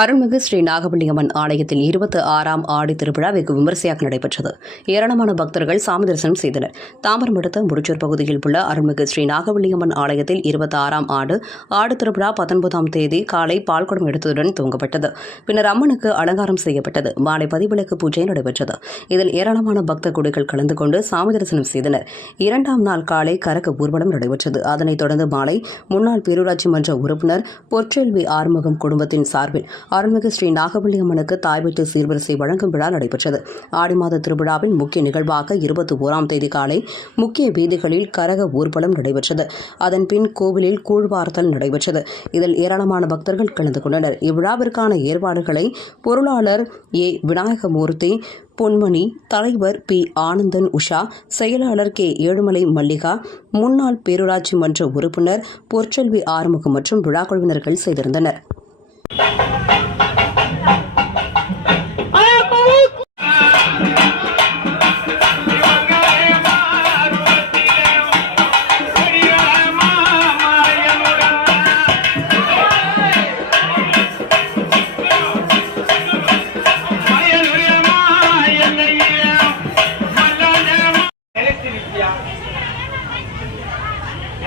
அருள்மிகு ஸ்ரீ நாகவல்லியம்மன் ஆலயத்தில் இருபத்தி ஆறாம் ஆடி திருவிழா வெகு விமரிசையாக நடைபெற்றது. ஏராளமான பக்தர்கள் சாமி தரிசனம் செய்தனர். தாம்பரம் அடுத்த முடிச்சூர் பகுதியில் உள்ள அருள்மிகு ஸ்ரீ நாகவல்லியம்மன் ஆலயத்தில் இருபத்தி ஆறாம் ஆண்டு ஆடு திருவிழா பத்தொன்பதாம் தேதி காலை பால்குடம் எடுத்ததுடன் துவங்கப்பட்டது. பின்னர் அம்மனுக்கு அலங்காரம் செய்யப்பட்டது. மாலை பதிவிளக்கு பூஜை நடைபெற்றது. இதில் ஏராளமான பக்த குடிகள் கலந்து கொண்டு சாமி தரிசனம் செய்தனர். இரண்டாம் நாள் காலை கரக ஊர்வலம் நடைபெற்றது. அதனைத் தொடர்ந்து மாலை முன்னாள் பேரூராட்சி மன்ற உறுப்பினர் பொற்செல்வி ஆறுமுகம் குடும்பத்தின் சார்பில் அருள்மிகு ஸ்ரீ நாகவல்லியம்மனுக்கு தாய் வீட்டு சீர்வரிசை வழங்கும் விழா நடைபெற்றது. ஆடி மாத திருவிழாவின் முக்கிய நிகழ்வாக இருபத்தி ஓராம் தேதி காலை முக்கிய வீதிகளில் கரக ஊர்வலம் நடைபெற்றது. அதன் பின் கோவிலில் கூழ்வார்த்தல் நடைபெற்றது. இதில் ஏராளமான பக்தர்கள் கலந்து கொண்டனர். இவ்விழாவிற்கான ஏற்பாடுகளை பொருளாளர் ஏ. விநாயகமூர்த்தி பொன்மணி தலைவர் பி. ஆனந்தன் உஷா செயலாளர் கே. ஏழுமலை மல்லிகா முன்னாள் பேரூராட்சி மன்ற உறுப்பினர் பொற்செல்வி ஆறுமுகம் மற்றும் விழா குழுவினர்கள் செய்திருந்தனர்.